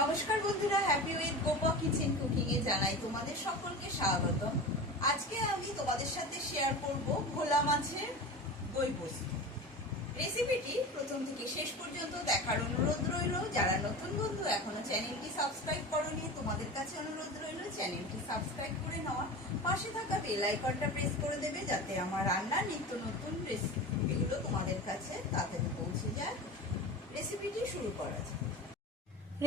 নমস্কার বন্ধুরা, happy with Gopa kitchen cooking এ জানাই তোমাদের সকলকে স্বাগত। আজকে আমি তোমাদের সাথে শেয়ার করব ভোলা মাছের দই পোস্ত রেসিপিটি। প্রথম থেকে শেষ পর্যন্ত দেখার অনুরোধ রইল। যারা নতুন বন্ধু এখনো চ্যানেলটি সাবস্ক্রাইব করোনি, তোমাদের কাছে অনুরোধ রইল চ্যানেলটি সাবস্ক্রাইব করে নেওয়া, পাশে থাকা বেল আইকনটা প্রেস করে দেবে যাতে আমার রান্নার নিত্য নতুন রেসিপিগুলো তোমাদের কাছে তাড়াতাড়ি পৌঁছে যায়। রেসিপিটি শুরু করা যায়।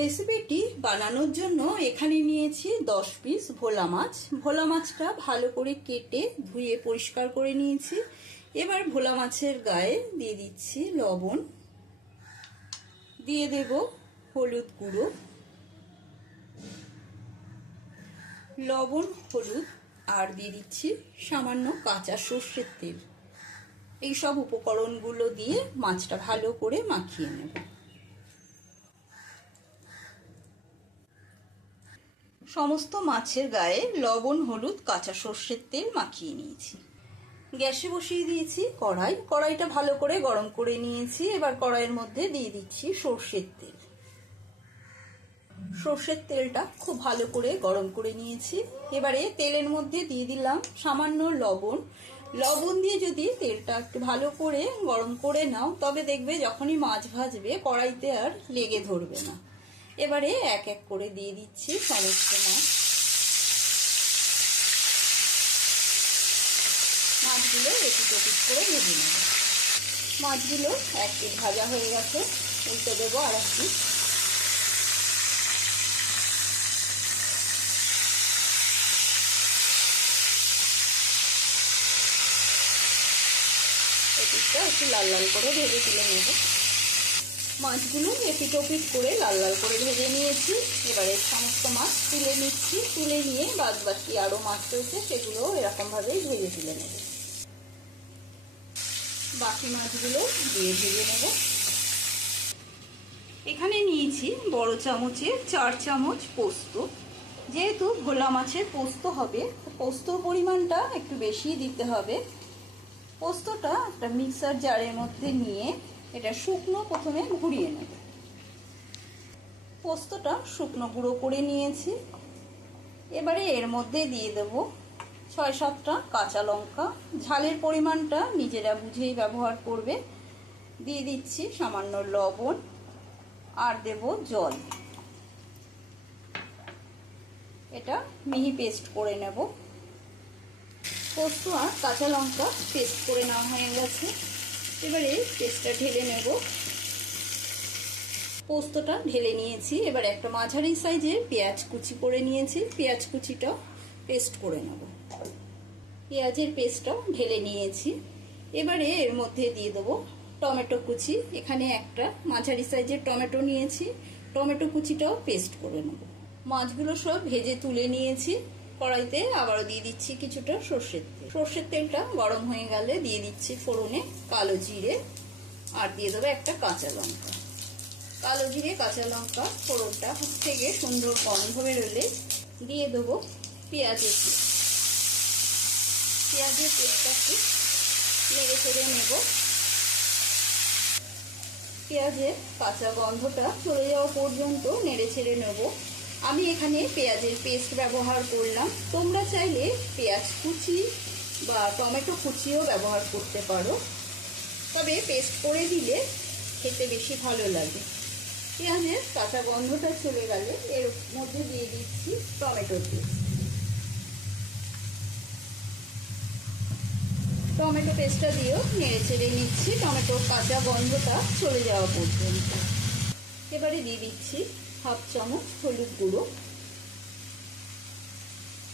রেসিপিটি বানানোর জন্য এখানে নিয়েছি 10 পিস ভোলা মাছ। ভোলা মাছটা ভালো করে কেটে ধুয়ে পরিষ্কার করে নিয়েছি। এবার ভোলা মাছের গায়ে দিয়ে দিচ্ছি লবণ, দিয়ে দেব হলুদ গুঁড়ো, লবণ হলুদ আর দিয়ে দিচ্ছি সামান্য কাঁচা সর্ষের তেল। এই সব উপকরণগুলো দিয়ে মাছটা ভালো করে মাখিয়ে নেব। সমস্ত মাছের গায়ে লবণ হলুদ কাঁচা সর্ষের তেল মাখিয়ে নিয়েছি। গ্যাসে বসিয়ে দিয়েছি কড়াইটা ভালো করে গরম করে নিয়েছি। এবার কড়াইয়ের মধ্যে দিয়ে দিচ্ছি সর্ষের তেল। সর্ষের তেলটা খুব ভালো করে গরম করে নিয়েছি। এবারে তেলের মধ্যে দিয়ে দিলাম সামান্য লবণ। লবণ দিয়ে যদি তেলটা একটু ভালো করে গরম করে নাও, তবে দেখবে যখনই মাছ ভাজবে কড়াইতে আর লেগে ধরবে না। এবারে এক এক করে দিয়ে দিচ্ছি সমস্ত মাছগুলো এপিট ওপিট করে ভেজে নেব। মাছগুলো এক পিঠ ভাজা হয়ে গেছে, উল্টে দেবো আর এক পিঠ। এপিটটা একটু লাল লাল করে ভেজে তুলে নেব। মাছগুলো এপিট ওপিট করে লাল লাল করে ভেজে নিয়েছি। এবারে সমস্ত মাছ তুলে নিচ্ছি। তুলে নিয়ে বাদ বাকি আরও মাছ রয়েছে সেগুলো এরকমভাবেই ভেজে তুলে নেব। বাকি মাছগুলো দিয়ে ভেজে নেব। এখানে নিয়েছি বড় চামচের 4 চামচ পোস্ত। যেহেতু ভোলা মাছের পোস্ত হবে, পোস্তর পরিমাণটা একটু বেশি দিতে হবে। পোস্তটা একটা মিক্সার জারের মধ্যে নিয়ে এটা শুকনো প্রথমে ঘুরিয়ে নেব। পোস্তটা শুকনো গুঁড়ো করে নিয়েছি। এবারে এর মধ্যে দিয়ে দেব 6-7টা কাঁচা লঙ্কা। ঝালের পরিমাণটা নিজেরা বুঝেই ব্যবহার করবে। দিয়ে দিচ্ছি সামান্য লবণ আর দেব জল। এটা মিহি পেস্ট করে নেব। পোস্ত আর কাঁচা লঙ্কা পেস্ট করে নেওয়া হয়ে গেছে। এবারে পেস্টটা ঢেলে নেব। পোস্তটা ঢেলে নিয়েছি। এবার একটা মাঝারি সাইজের পেঁয়াজ কুচি করে নিয়েছি। পেঁয়াজ কুচিটা পেস্ট করে নেব। পেঁয়াজের পেস্টটাও ঢেলে নিয়েছি। এবারে এর মধ্যে দিয়ে দেবো টমেটো কুচি। এখানে একটা মাঝারি সাইজের টমেটো নিয়েছি। টমেটো কুচিটাও পেস্ট করে নেব। মাছগুলো সব ভেজে তুলে নিয়েছি। কড়াইতে আবারও দিয়ে দিচ্ছি কিছুটা সর্ষের তেল। সর্ষের তেলটা গরম হয়ে গেলে দিয়ে দিচ্ছি ফোড়নে কালো জিরে আর দিয়ে দেবো একটা কাঁচা লঙ্কা। কালো জিরে কাঁচা লঙ্কা ফোড়নটা থেকে সুন্দর গন্ধ বেরোলে দিয়ে দেবো পেঁয়াজের পেস্ট। পেঁয়াজের পেস্টটাকে নেড়ে চেড়ে নেব। পেঁয়াজের কাঁচা গন্ধটা চলে যাওয়া পর্যন্ত নেড়ে চেড়ে নেব। আমি এখানে পেঁয়াজের পেস্ট ব্যবহার করলাম। তোমরা চাইলে পেঁয়াজ কুচি বা টমেটো কুচিও ব্যবহার করতে পারো, তবে পেস্ট করে দিলে খেতে বেশি ভালো লাগে। পেঁয়াজের কাঁচা গন্ধটা চলে গেলে এর মধ্যে দিয়ে দিচ্ছি টমেটো পেস্ট। টমেটো পেস্টটা দিয়েও নেড়ে চেড়ে নিচ্ছি টমেটোর কাঁচা গন্ধটা চলে যাওয়া পর্যন্ত। এবারে দিয়ে দিচ্ছি 1/2 চামচ হলুদ গুঁড়ো।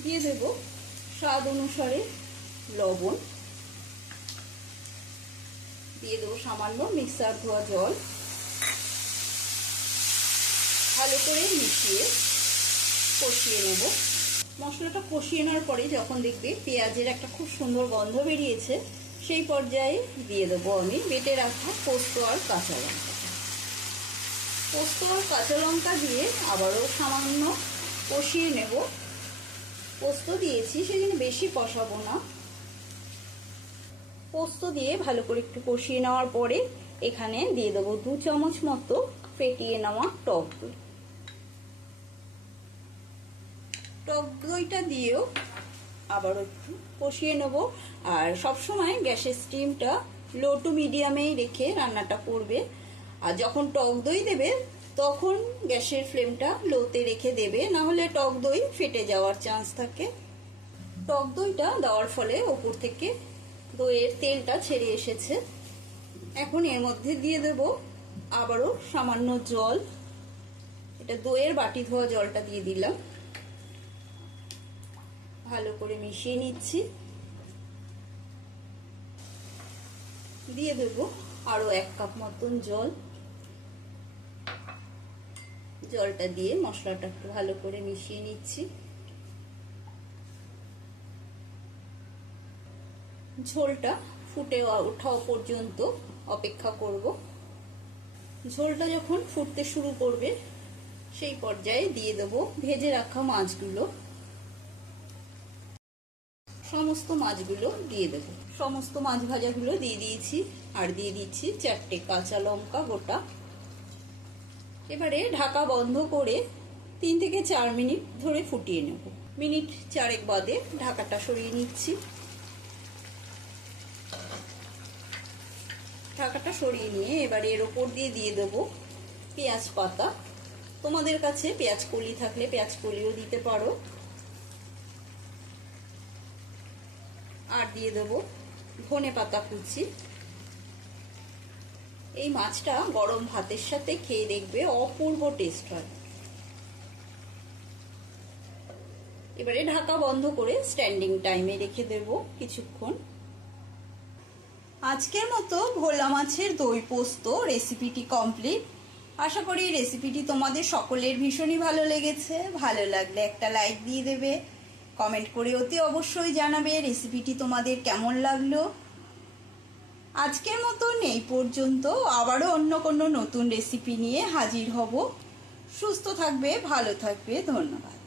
দিয়ে দেব স্বাদ অনুসারে লবণ। দিয়ে দেবো সামান্য মিক্সার ধোয়া জল। ভালো করে মিশিয়ে কষিয়ে নেব। মশলাটা কষিয়ে নেওয়ার পরে যখন দেখবে পেঁয়াজের একটা খুব সুন্দর গন্ধ বেরিয়েছে, সেই পর্যায়ে দিয়ে দেবো আমি বেটে রাখা পোস্ত আর কাঁচা লঙ্কা। পোস্ত আর কাঁচা লঙ্কা দিয়ে আবারও সামান্য কষিয়ে নেব। পোস্ত দিয়েছি সেজন্য বেশি কষাবো না। পোস্ত দিয়ে ভালো করে একটু কষিয়ে নেওয়ার পরে এখানে দিয়ে দেবো 2 চামচ মতো ফেটিয়ে নেওয়া টক দই। টক দইটা দিয়েও আবার একটু কষিয়ে নেব। আর সবসময় গ্যাসের স্টিমটা লো টু মিডিয়ামেই রেখে রান্নাটা করবে। আর যখন টক দই দেবে তখন গ্যাসের ফ্লেমটা লোতে রেখে দেবে, না হলে টক দই ফেটে যাওয়ার চান্স থাকে। টক দইটা দেওয়ার ফলে ওপর থেকে দইয়ের তেলটা ছেড়ে এসেছে। এখন এর মধ্যে দিয়ে দেব আবারও সামান্য জল। এটা দইয়ের বাটি ধোয়া জলটা দিয়ে দিলাম। ভালো করে মিশিয়ে নিচ্ছি। দিয়ে দেব আরো 1 কাপ মতন জল। জলটা দিয়ে মশলাটা একটু ভালো করে মিশিয়ে নিচ্ছি। ঝোলটা ফুটে ওঠা পর্যন্ত অপেক্ষা করব। ঝোলটা যখন ফুটতে শুরু করবে সেই পর্যায়ে দিয়ে দেব ভেজে রাখা মাছগুলো। সমস্ত মাছগুলো দিয়ে দেব। সমস্ত মাছ ভাজাগুলো দিয়ে দিয়েছি। আর দিয়ে দিচ্ছি 4টে কাঁচা লঙ্কা গোটা। এবারে ঢাকা বন্ধ করে 3 থেকে 4 মিনিট ধরে ফুটিয়ে নেব। মিনিট 4 বাদে ঢাকাটা সরিয়ে নিচ্ছি। ঢাকাটা সরিয়ে নিয়ে এবারে এর ওপর দিয়ে দেব পেঁয়াজ পাতা। তোমাদের কাছে পেঁয়াজ কলি থাকলে পেঁয়াজ কলিও দিতে পারো। আর দিয়ে দেব ধনে পাতা কুচি। এই মাছটা গরম ভাতের সাথে খেয়ে দেখবে অপূর্ব টেস্ট হয়। এবারে ঢাকা বন্ধ করে স্ট্যান্ডিং টাইমে রেখে দেব কিছুক্ষণ। আজকের মতো ভোলা মাছের দই পোস্ত রেসিপিটি কমপ্লিট। আশা করি রেসিপিটি তোমাদের সকলের ভীষণই ভালো লেগেছে। ভালো লাগলে একটা লাইক দিয়ে দেবে। কমেন্ট করে অতি অবশ্যই জানাবে রেসিপিটি তোমাদের কেমন লাগলো। আজকের মতন এই পর্যন্ত। আবারও অন্য কোনো নতুন রেসিপি নিয়ে হাজির হব। সুস্থ থাকবে, ভালো থাকবে। ধন্যবাদ।